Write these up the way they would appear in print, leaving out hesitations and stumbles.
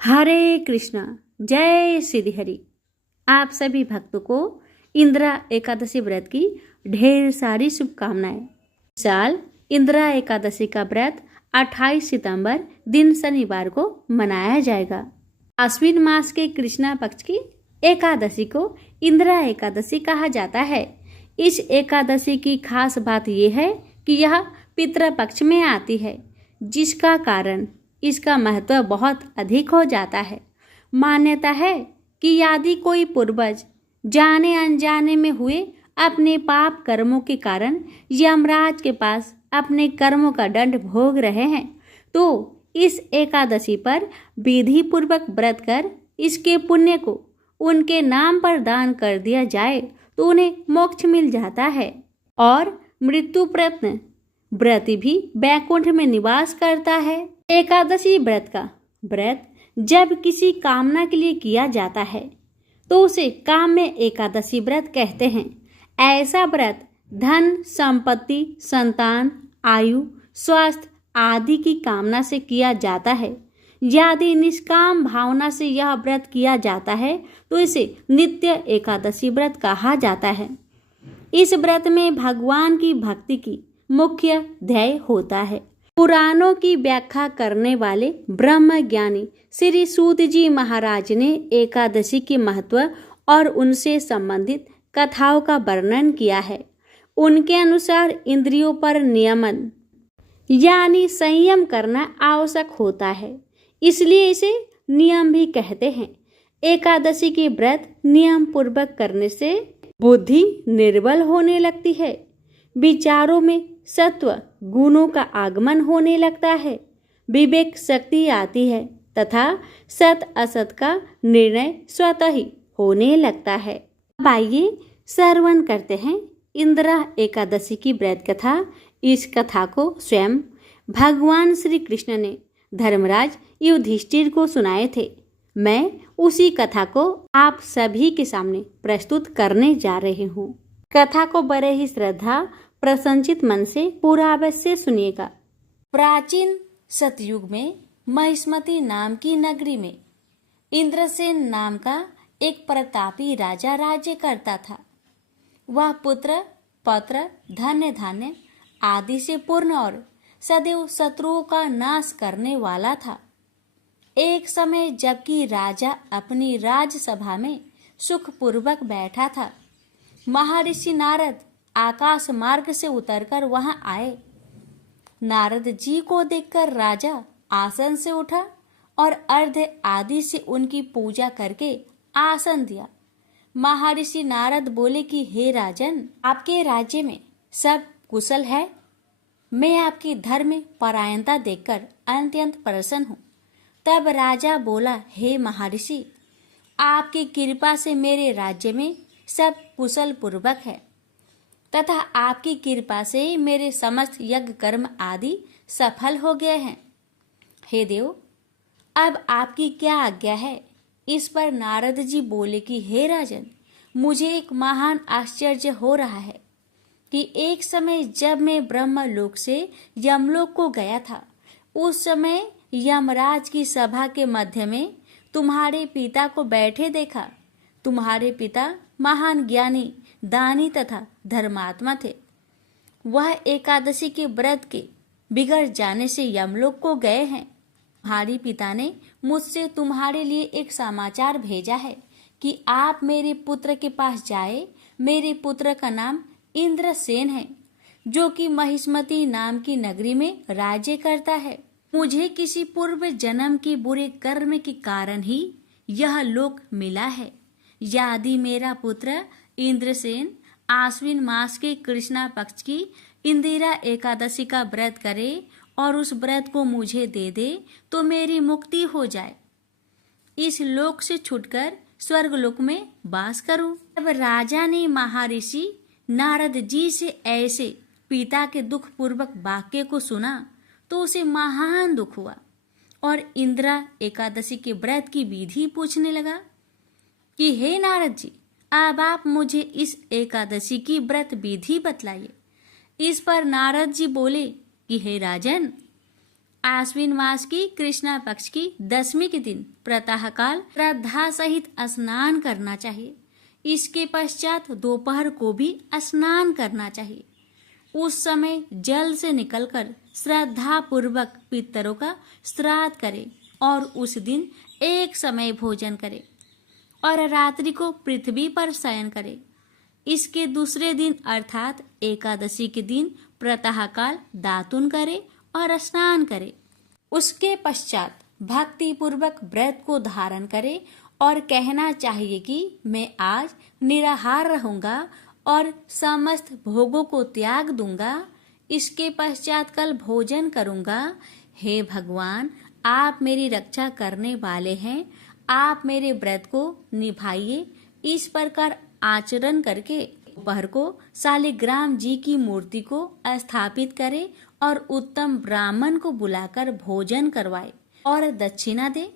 हरे कृष्णा। जय श्री हरि। आप सभी भक्तों को इंदिरा एकादशी व्रत की ढेर सारी शुभकामनाएं। साल इंदिरा एकादशी का व्रत 28 सितंबर दिन शनिवार को मनाया जाएगा। आश्विन मास के कृष्णा पक्ष की एकादशी को इंदिरा एकादशी कहा जाता है। इस एकादशी की खास बात यह है कि यह पितृपक्ष में आती है, जिसका कारण इसका महत्व बहुत अधिक हो जाता है। मान्यता है कि यदि कोई पूर्वज जाने अनजाने में हुए अपने पाप कर्मों के कारण यमराज के पास अपने कर्मों का दंड भोग रहे हैं, तो इस एकादशी पर विधि पूर्वक व्रत कर इसके पुण्य को उनके नाम पर दान कर दिया जाए तो उन्हें मोक्ष मिल जाता है और मृत्यु प्रत्न व्रती भी वैकुंठ में निवास करता है। एकादशी व्रत का व्रत जब किसी कामना के लिए किया जाता है तो उसे काम्य एकादशी व्रत कहते हैं। ऐसा व्रत धन, संपत्ति, संतान, आयु, स्वास्थ्य आदि की कामना से किया जाता है। यदि निष्काम भावना से यह व्रत किया जाता है तो इसे नित्य एकादशी व्रत कहा जाता है। इस व्रत में भगवान की भक्ति की मुख्य ध्येय होता है। पुराणों की व्याख्या करने वाले ब्रह्म ज्ञानी श्री सूत जी महाराज ने एकादशी के महत्व और उनसे संबंधित कथाओं का वर्णन किया है। उनके अनुसार इंद्रियों पर नियमन यानी संयम करना आवश्यक होता है, इसलिए इसे नियम भी कहते हैं। एकादशी के व्रत नियम पूर्वक करने से बुद्धि निर्बल होने लगती है, विचारों में सत्व गुणों का आगमन होने लगता है, विवेक शक्ति आती है तथा सत असत का निर्णय स्वतः ही होने लगता है। अब आइए श्रवण करते हैं इंदिरा एकादशी की व्रत कथा। इस कथा को स्वयं भगवान श्री कृष्ण ने धर्मराज युधिष्ठिर को सुनाए थे। मैं उसी कथा को आप सभी के सामने प्रस्तुत करने जा रही हूँ। कथा को बड़े ही श्रद्धा प्रसन्नचित मन से पूरा अवश्य सुनिएगा। प्राचीन सतयुग में महिष्मती नाम की नगरी में इंद्रसेन नाम का एक प्रतापी राजा राज्य करता था। वह पुत्र, पौत्र, धन्य धान्य आदि से पूर्ण और सदैव शत्रुओं का नाश करने वाला था। एक समय जबकि राजा अपनी राजसभा में सुखपूर्वक बैठा था, महर्षि नारद आकाश मार्ग से उतरकर वहां आए। नारद जी को देखकर राजा आसन से उठा और अर्घ्य आदि से उनकी पूजा करके आसन दिया। महर्षि नारद बोले कि हे राजन, आपके राज्य में सब कुशल है। मैं आपकी धर्म परायणता देखकर अत्यंत प्रसन्न हूँ। तब राजा बोला, हे महर्षि, आपकी कृपा से मेरे राज्य में सब कुशल पूर्वक है तथा आपकी कृपा से मेरे समस्त यज्ञ कर्म आदि सफल हो गए हैं। हे देव, अब आपकी क्या आज्ञा है? इस पर नारद जी बोले कि हे राजन, मुझे एक महान आश्चर्य हो रहा है कि एक समय जब मैं ब्रह्मलोक से यमलोक को गया था, उस समय यमराज की सभा के मध्य में तुम्हारे पिता को बैठे देखा। तुम्हारे पिता महान ज्ञानी, दानी तथा धर्मात्मा थे। वह एकादशी के व्रत के बिगड़ जाने से यमलोक को गए हैं। तुम्हारे पिता ने मुझसे तुम्हारे लिए एक समाचार भेजा है कि आप मेरे पुत्र के पास जाए। मेरे पुत्र का नाम इंद्रसेन है, जो कि महिष्मती नाम की नगरी में राज्य करता है। मुझे किसी पूर्व जन्म के बुरे कर्म के कारण ही यह लोक मिला है। यदि मेरा पुत्र इंद्रसेन आश्विन मास के कृष्णा पक्ष की इंदिरा एकादशी का व्रत करे और उस व्रत को मुझे दे दे तो मेरी मुक्ति हो जाए, इस लोक से छूटकर स्वर्गलोक में वास करूं। तब राजा ने महर्षि नारद जी से ऐसे पिता के दुख पूर्वक वाक्य को सुना तो उसे महान दुख हुआ और इंदिरा एकादशी के व्रत की विधि पूछने लगा कि हे नारद जी, अब आप मुझे इस एकादशी की व्रत विधि बतलाइए। इस पर नारद जी बोले कि हे राजन, आश्विन मास की कृष्णा पक्ष की 10वीं के दिन प्रातःकाल श्रद्धा सहित स्नान करना चाहिए। इसके पश्चात दोपहर को भी स्नान करना चाहिए। उस समय जल से निकलकर श्रद्धा पूर्वक पितरों का श्राद्ध करे और उस दिन एक समय भोजन करे और रात्रि को पृथ्वी पर शयन करे। इसके दूसरे दिन अर्थात एकादशी के दिन प्रातःकाल दातुन करे और स्नान करे। उसके पश्चात भक्ति पूर्वक व्रत को धारण करे और कहना चाहिए कि मैं आज निराहार रहूंगा और समस्त भोगों को त्याग दूंगा। इसके पश्चात कल भोजन करूंगा। हे भगवान, आप मेरी रक्षा करने वाले हैं, आप मेरे व्रत को निभाइए। इस प्रकार आचरण करके दोपहर को शालिग्राम जी की मूर्ति को स्थापित करे और उत्तम ब्राह्मण को बुलाकर भोजन करवाए और दक्षिणा दे।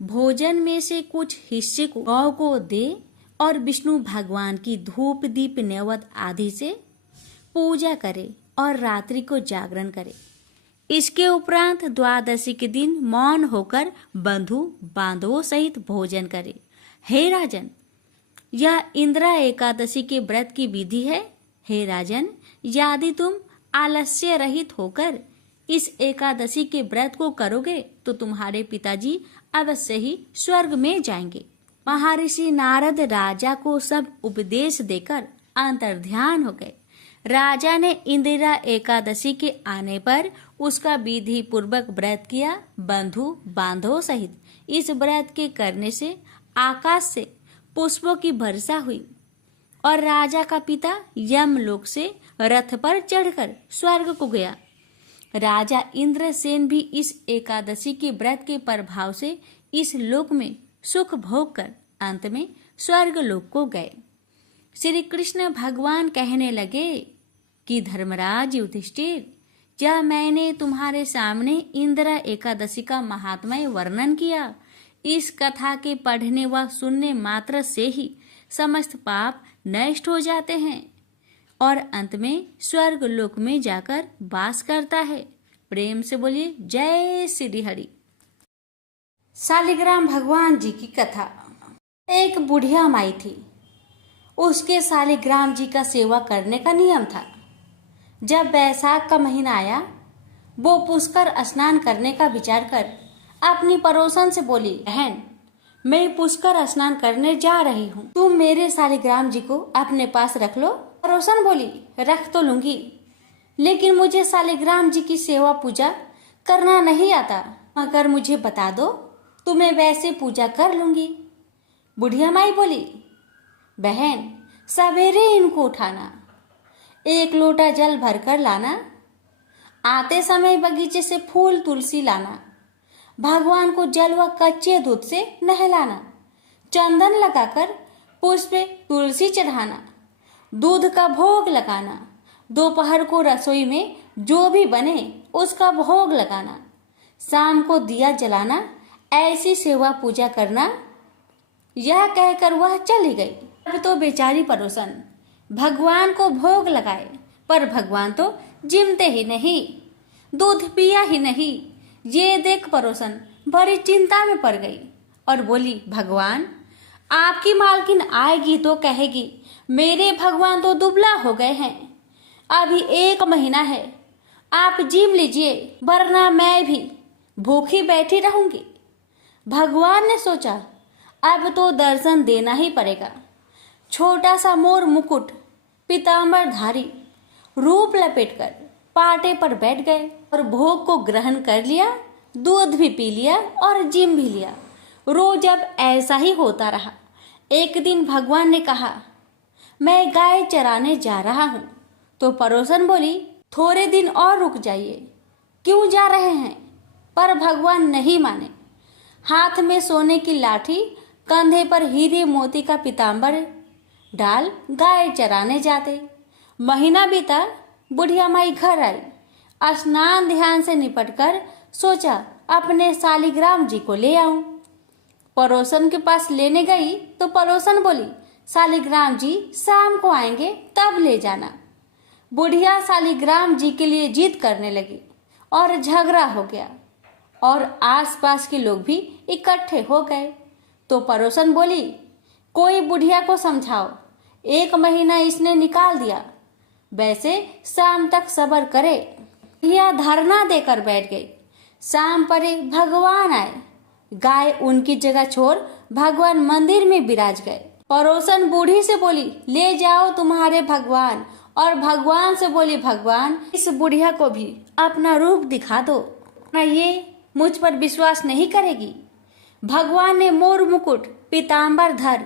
भोजन में से कुछ हिस्से को गौ को दे और विष्णु भगवान की धूप दीप नैवेद्य आदि से पूजा करे और रात्रि को जागरण करे। इसके उपरांत द्वादशी के दिन मौन होकर बंधु बांधवों सहित भोजन करे। हे राजन, यह इंदिरा एकादशी के व्रत की विधि है। हे राजन, यदि तुम आलस्य रहित होकर इस एकादशी के व्रत को करोगे तो तुम्हारे पिताजी अवश्य ही स्वर्ग में जाएंगे। महर्षि नारद राजा को सब उपदेश देकर अंतर्ध्यान हो गए। राजा ने इंदिरा एकादशी के आने पर उसका विधि पूर्वक व्रत किया। बंधु बांधवों सहित इस व्रत के करने से आकाश से पुष्पों की वर्षा हुई और राजा का पिता यमलोक से रथ पर चढ़कर स्वर्ग को गया। राजा इंद्रसेन भी इस एकादशी के व्रत के प्रभाव से इस लोक में सुख भोग कर अंत में स्वर्ग लोक को गए। श्री कृष्ण भगवान कहने लगे कि धर्मराज युधिष्ठिर, जब मैंने तुम्हारे सामने इंदिरा एकादशी का महात्म्य वर्णन किया, इस कथा के पढ़ने व सुनने मात्र से ही समस्त पाप नष्ट हो जाते हैं और अंत में स्वर्ग लोक में जाकर वास करता है। प्रेम से बोलिए जय श्री हरि। शालिग्राम भगवान जी की कथा। एक बुढ़िया माई थी। उसके शालिग्राम जी का सेवा करने का नियम था। जब बैसाख का महीना आया, वो पुष्कर स्नान करने का विचार कर अपनी पड़ोसन से बोली, बहन, मैं पुष्कर स्नान करने जा रही हूँ, तुम मेरे शालिग्राम जी को अपने पास रख लो। पड़ोसन बोली, रख तो लूंगी, लेकिन मुझे शालिग्राम जी की सेवा पूजा करना नहीं आता, मगर मुझे बता दो तो मैं वैसे पूजा कर लूंगी। बुढ़िया माई बोली, बहन, सवेरे इनको उठाना, एक लोटा जल भरकर लाना, आते समय बगीचे से फूल तुलसी लाना, भगवान को जल व कच्चे दूध से नहलाना, चंदन लगाकर पुष्प तुलसी चढ़ाना, दूध का भोग लगाना, दोपहर को रसोई में जो भी बने उसका भोग लगाना, शाम को दिया जलाना, ऐसी सेवा पूजा करना। यह कहकर वह चली गई। अब तो बेचारी पड़ोसन भगवान को भोग लगाए, पर भगवान तो जिमते ही नहीं, दूध पिया ही नहीं। ये देख पड़ोसन बड़ी चिंता में पड़ गई और बोली, भगवान, आपकी मालकिन आएगी तो कहेगी मेरे भगवान तो दुबला हो गए हैं, अभी 1 महीना है, आप जिम लीजिए, वरना मैं भी भूखी बैठी रहूंगी। भगवान ने सोचा अब तो दर्शन देना ही पड़ेगा। छोटा सा मोर मुकुट पीतांबर धारी रूप लपेटकर पाटे पर बैठ गए और भोग को ग्रहण कर लिया, दूध भी पी लिया और जिम भी लिया। रोज अब ऐसा ही होता रहा। एक दिन भगवान ने कहा, मैं गाय चराने जा रहा हूँ। तो पड़ोसन बोली, थोड़े दिन और रुक जाइए। क्यों जा रहे हैं? पर भगवान नहीं माने। हाथ में सोने की लाठी, कंधे पर हीरे मोती का पीतांबर डाल गाय चराने जाते। महीना बीता, बुढ़िया माई घर आई। स्नान ध्यान से निपटकर सोचा अपने शालिग्राम जी को ले आऊं। पड़ोसन के पास लेने गई तो पड़ोसन बोली, शालिग्राम जी शाम को आएंगे तब ले जाना। बुढ़िया शालिग्राम जी के लिए जिद करने लगी और झगड़ा हो गया और आसपास के लोग भी इकट्ठे हो गए। तो पड़ोसन बोली, कोई बुढ़िया को समझाओ, 1 महीना इसने निकाल दिया, वैसे शाम तक सब्र करे। बुढ़िया धरना देकर बैठ गई। शाम पड़े भगवान आए। गाय उनकी जगह छोड़ भगवान मंदिर में विराज गए। पड़ोसन बूढ़ी से बोली, ले जाओ तुम्हारे भगवान, और भगवान से बोली, भगवान इस बुढ़िया को भी अपना रूप दिखा दो, ना ये मुझ पर विश्वास नहीं करेगी। भगवान ने मोर मुकुट पीताम्बर धर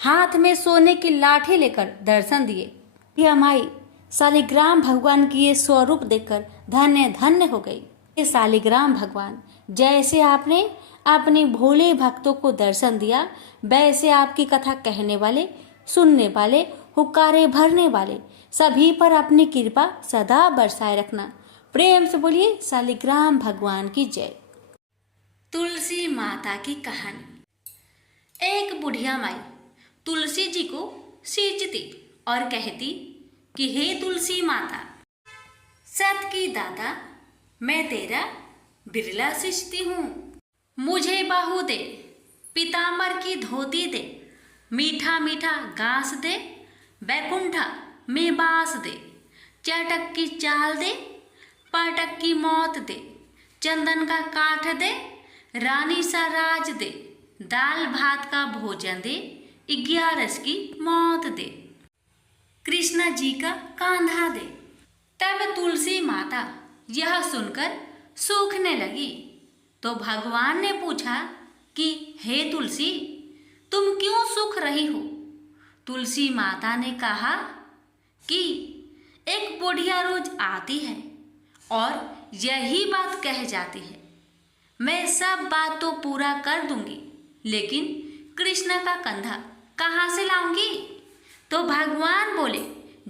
हाथ में सोने की लाठी लेकर दर्शन दिए। यह माई शालिग्राम भगवान की ये स्वरूप देखकर धन्य धन्य हो गई। ये शालिग्राम भगवान, जैसे आपने अपने भोले भक्तों को दर्शन दिया, वैसे आपकी कथा कहने वाले, सुनने वाले, हुक्कारे भरने वाले सभी पर अपनी कृपा सदा बरसाए रखना। प्रेम से बोलिए शालिग्राम भगवान की जय। तुलसी माता की कहानी। एक बुढ़िया माई तुलसी जी को सींचती और कहती कि हे तुलसी माता, सत की दाता, मैं तेरा बिरला सींचती हूँ। मुझे बाहू दे, पीताम्बर की धोती दे, मीठा मीठा घास दे, बैकुंठा में बास दे, चटक की चाल दे, पाटक की मौत दे, चंदन का काठ दे, रानी सा राज दे, दाल भात का भोजन दे, 11 की मौत दे, कृष्णा जी का कांधा दे। तब तुलसी माता यह सुनकर सूखने लगी। तो भगवान ने पूछा कि हे तुलसी, तुम क्यों सूख रही हो? तुलसी माता ने कहा कि एक बुढ़िया रोज आती है और यही बात कह जाती है, मैं सब बात तो पूरा कर दूंगी, लेकिन कृष्ण का कंधा कहाँ से लाऊंगी? तो भगवान बोले,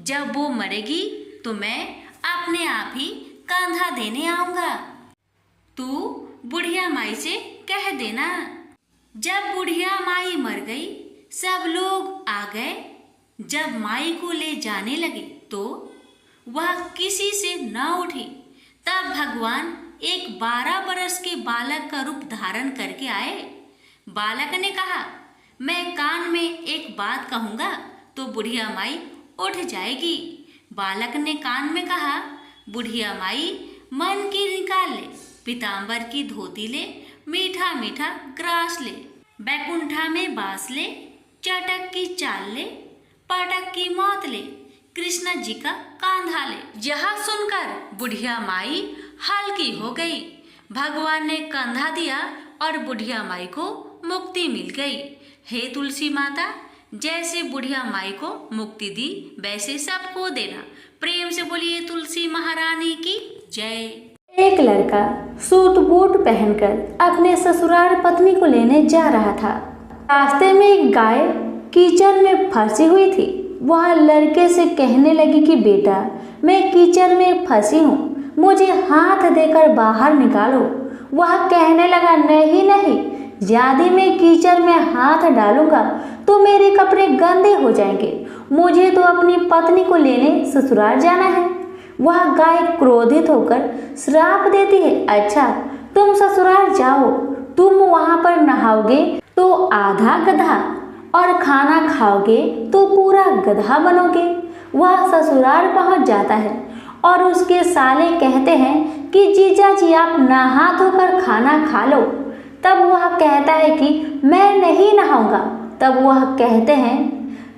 जब वो मरेगी तो मैं अपने आप ही कंधा देने आऊंगा। तू बुढ़िया माई से कह देना। जब बुढ़िया माई मर गई, सब लोग आ गए। जब माई को ले जाने लगे तो वह किसी से न उठी। तब भगवान एक 12 बरस के बालक का रूप धारण करके आए। बालक ने कहा, मैं कान में एक बात कहूँगा तो बुढ़िया माई उठ जाएगी। बालक ने कान में कहा, बुढ़िया माई मन की निकाल ले, पीताम्बर की धोती ले, मीठा मीठा ग्रास ले, बैकुंठा में बास ले, चटक की चाल ले, पाटक की मौत ले, कृष्ण जी का कांधा ले। यह सुनकर बुढ़िया माई हल्की हो गई। भगवान ने कंधा दिया और बुढ़िया माई को मुक्ति मिल गई। हे तुलसी माता, जैसे बुढ़िया माई को मुक्ति दी वैसे सबको देना। प्रेम से बोलिए तुलसी महारानी की जय। एक लड़का सूट बूट पहनकर अपने ससुराल पत्नी को लेने जा रहा था। रास्ते में एक गाय कीचड़ में फंसी हुई थी। वह लड़के से कहने लगी कि बेटा, मैं कीचड़ में फंसी हूँ, मुझे हाथ देकर बाहर निकालो। वह कहने लगा, नहीं नहीं, यदि मैं कीचड़ में हाथ डालूंगा तो मेरे कपड़े गंदे हो जाएंगे, मुझे तो अपनी पत्नी को लेने ससुराल जाना है। वह गाय क्रोधित होकर श्राप देती है, अच्छा तुम ससुराल जाओ, तुम वहां पर नहाओगे तो आधा गधा और खाना खाओगे तो पूरा गधा बनोगे। वह ससुराल पहुंच जाता है और उसके साले कहते हैं कि जीजा जी आप नहा धोकर खाना खा लो। तब वह कहता है कि मैं नहीं नहाऊंगा। तब वह कहते हैं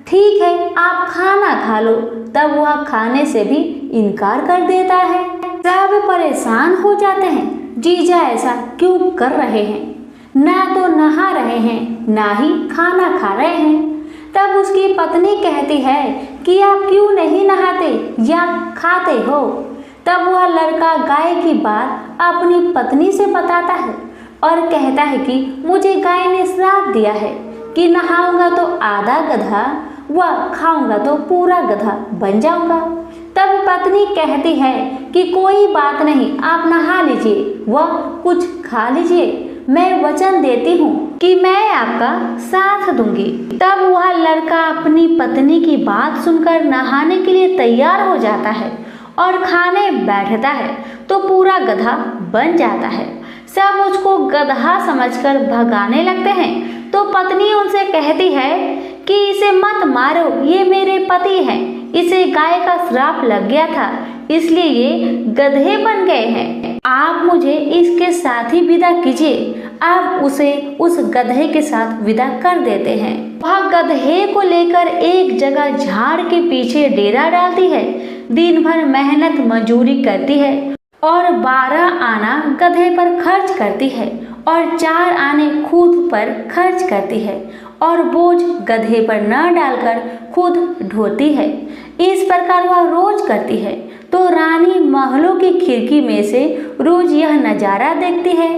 ठीक है आप खाना खा लो। तब वह खाने से भी इनकार कर देता है। सब परेशान हो जाते हैं, जीजा ऐसा क्यों कर रहे हैं, ना तो नहा रहे हैं ना ही खाना खा रहे हैं। तब उसकी पत्नी कहती है कि आप क्यों नहीं नहाते या खाते हो। तब वह लड़का गाय की बात अपनी पत्नी से बताता है और कहता है कि मुझे गाय ने श्राप दिया है कि नहाऊंगा तो आधा गधा व खाऊंगा तो पूरा गधा बन जाऊंगा। तब पत्नी कहती है कि कोई बात नहीं, आप नहा लीजिए व कुछ खा लीजिए, मैं वचन देती हूँ कि मैं आपका साथ दूंगी। तब वह लड़का अपनी पत्नी की बात सुनकर नहाने के लिए तैयार हो जाता है और खाने बैठता है तो पूरा गधा बन जाता है। सब उसको गधा समझकर भगाने लगते हैं। तो पत्नी उनसे कहती है कि इसे मत मारो, ये मेरे पति हैं, इसे गाय का श्राप लग गया था इसलिए ये गधे बन गए हैं। आप मुझे इसके साथ ही विदा कीजिए। आप उसे उस गधे के साथ विदा कर देते हैं। वह गधे को लेकर एक जगह झाड़ के पीछे डेरा डालती है। दिन भर मेहनत मजूरी करती है और 12 आना गधे पर खर्च करती है और 4 आने खुद पर खर्च करती है और बोझ गधे पर न डालकर खुद ढोती है। इस प्रकार वह रोज करती है। तो रानी महलों की खिड़की में से रोज यह नजारा देखती है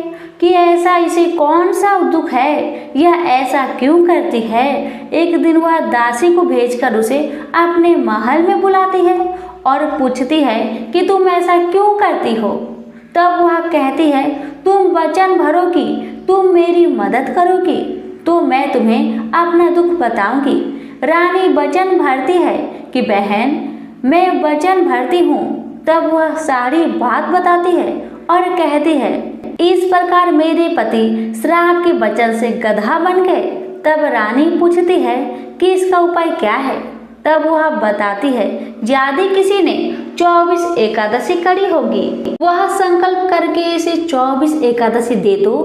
कि ऐसा इसे कौन सा दुख है, यह ऐसा क्यों करती है। एक दिन वह दासी को भेजकर उसे अपने महल में बुलाती है और पूछती है कि तुम ऐसा क्यों करती हो। तब वह कहती है, तुम वचन भरोगी, तुम मेरी मदद करोगी तो मैं तुम्हें अपना दुख बताऊंगी। रानी वचन भरती है कि बहन मैं वचन भरती हूँ। तब वह सारी बात बताती है और कहती है, इस प्रकार मेरे पति श्राप के वचन से गधा बन गए। तब रानी पूछती है कि इसका उपाय क्या है। तब वह बताती है, यदि किसी ने 24 एकादशी करी होगी, वह संकल्प करके इसे 24 एकादशी दे तो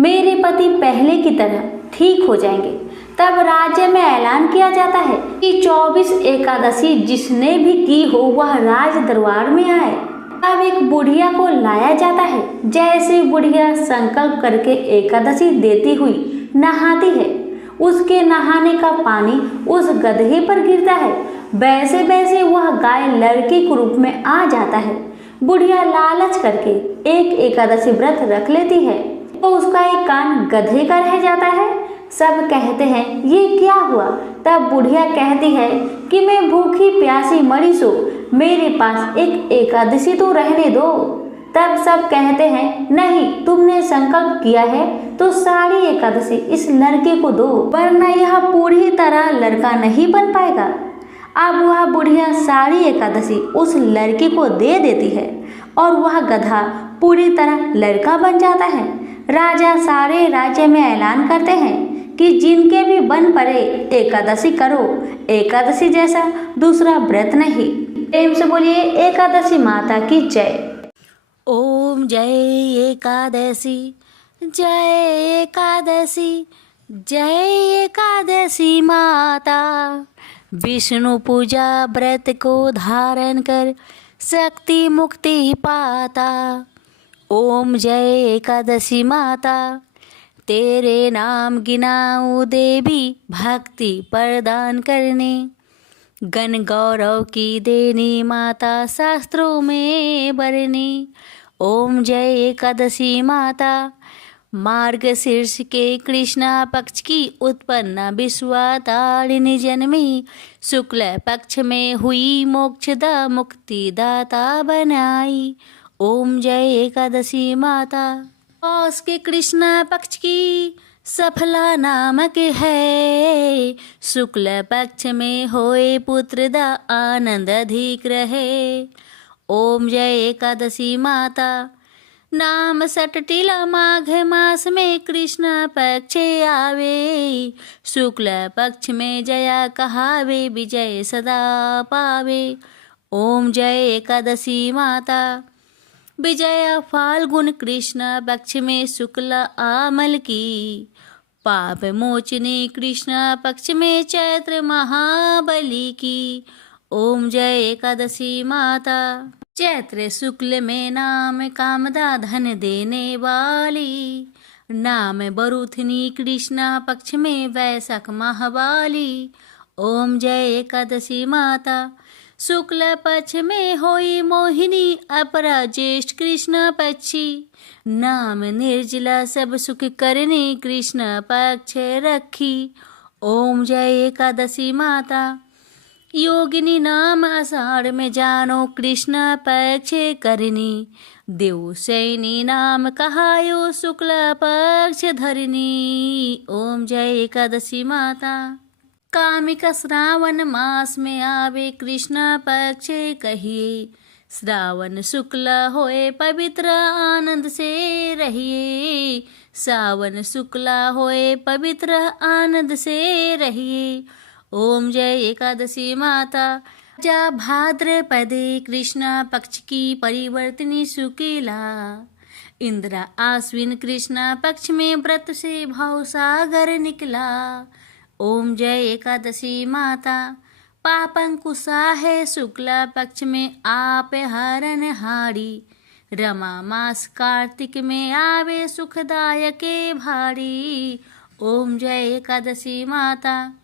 मेरे पति पहले की तरह ठीक हो जाएंगे। तब राज्य में ऐलान किया जाता है कि 24 एकादशी जिसने भी की हो वह राज दरबार में आए। अब एक बुढ़िया को लाया जाता है। जैसे बुढ़िया संकल्प करके एकादशी देती हुई नहाती है, उसके नहाने का पानी उस गधे पर गिरता है। वैसे वैसे वह गाय लड़के के रूप में आ जाता है। बुढ़िया लालच करके एक एकादशी व्रत रख लेती है तो उसका एक कान गधे का रह जाता है। सब कहते हैं ये क्या हुआ। तब बुढ़िया कहती है कि मैं भूखी प्यासी मरी सो, मेरे पास एक एकादशी तो रहने दो। तब सब कहते हैं नहीं, तुमने संकल्प किया है तो सारी एकादशी इस लड़के को दो, वरना यह पूरी तरह लड़का नहीं बन पाएगा। अब वह बुढ़िया सारी एकादशी उस लड़के को दे देती है और वह गधा पूरी तरह लड़का बन जाता है। राजा सारे राज्य में ऐलान करते हैं कि जिनके भी बन पड़े एकादशी करो, एकादशी जैसा दूसरा व्रत नहीं। प्रेम से बोलिए एकादशी माता की जय। ओम जय एकादशी, जय एकादशी, जय एकादशी माता। विष्णु पूजा व्रत को धारण कर शक्ति मुक्ति पाता। ओम जय एकादशी माता, तेरे नाम गिनाऊं देवी, भक्ति प्रदान करने। गण गौरव की देनी माता, शास्त्रों में बरनी। ओम जय एकादशी माता, मार्गशीर्ष के कृष्णा पक्ष की उत्पन्न विश्वातारिणी जन्मी। शुक्ल पक्ष में हुई मोक्षदा मुक्ति दाता बनाई। ओम जय एकादशी माता, पौष के कृष्णा पक्ष की सफला नामक है। शुक्ल पक्ष में होए पुत्र दा आनंद अधिक रहे। ओम जय एकादशी माता, नाम सटटिला माघ मास में कृष्ण पक्ष आवे। शुक्ल पक्ष में जया कहावे, विजय सदा पावे। ओम जय एकादशी माता, विजया फाल्गुन कृष्ण पक्ष में शुक्ल आमल की। पाप मोचनी कृष्ण पक्ष में चैत्र महाबली की। ओम जय एकादशी माता, चैत्र शुक्ल में नाम कामदा धन देने वाली। नाम बरुथनी कृष्ण पक्ष में वैशाख महावाली। ओम जय एकादशी माता, शुक्ल पक्ष में होई मोहिनी अपरा ज्येष्ठ कृष्ण पक्षी। नाम निर्जला सब सुख करने कृष्ण पक्ष रखी। ओम जय एकादशी माता, योगिनी नाम आषाढ़ में जानो कृष्ण पक्ष करनी। देव सैनी नाम कहायो शुक्ल पक्ष धरनी। ओम जय एकादशी माता, कामिका श्रावण मास में आवे कृष्ण पक्ष कहिए। श्रावण शुक्ल होए पवित्र आनंद से रहिए, सावन शुक्ल होए पवित्र आनंद से रहिए। ओम जय एकादशी माता। जा भाद्रपदे कृष्ण पक्ष की परिवर्तनी शुक्ला, इंद्रा आश्विन कृष्ण पक्ष में व्रत से भाव सागर निकला। ओम जय एकादशी माता। पापंकुशा है शुक्ला पक्ष में आप हरण हारी, रमा मास कार्तिक में आवे सुखदायके भारी। ओम जय एकादशी माता।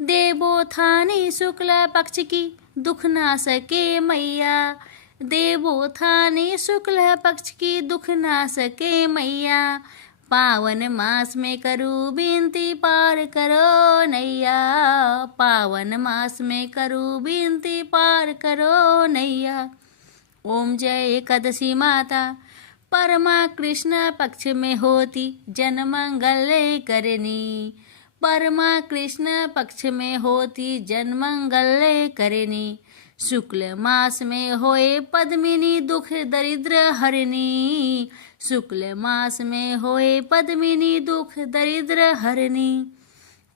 देवोत्थानी शुक्ला पक्ष की दुख ना सके मैया, देवोत्थानी शुक्ल पक्ष की दुख ना सके मैया। पावन मास में करूँ विनती पार करो नैया, पावन मास में करूँ विनती पार करो नैया। ओम जय एकादशी माता। परमा कृष्ण पक्ष में होती जन मंगल करनी, परमा कृष्ण पक्ष में होती जन मंगल करनी। शुक्ल मास में होए पद्मिनी दुख दरिद्र हरनी, शुक्ल मास में होए पद्मिनी दुख दरिद्र हरनी।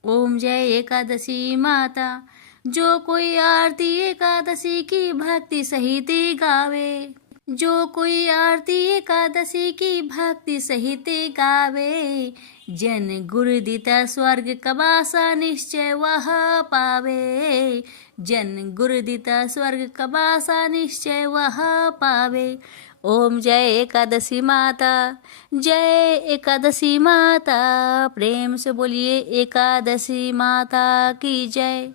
ओम जय एकादशी माता। जो कोई आरती एकादशी की भक्ति सहित गावे, जो कोई आरती एकादशी की भक्ति सहित गावे, जन गुरुदिता स्वर्ग कबासा निश्चय वह पावे, जन गुरुदिता स्वर्ग कबासा निश्चय वह पावे। ओम जय एकादशी माता। जय एकादशी माता। प्रेम से बोलिए एकादशी माता की जय।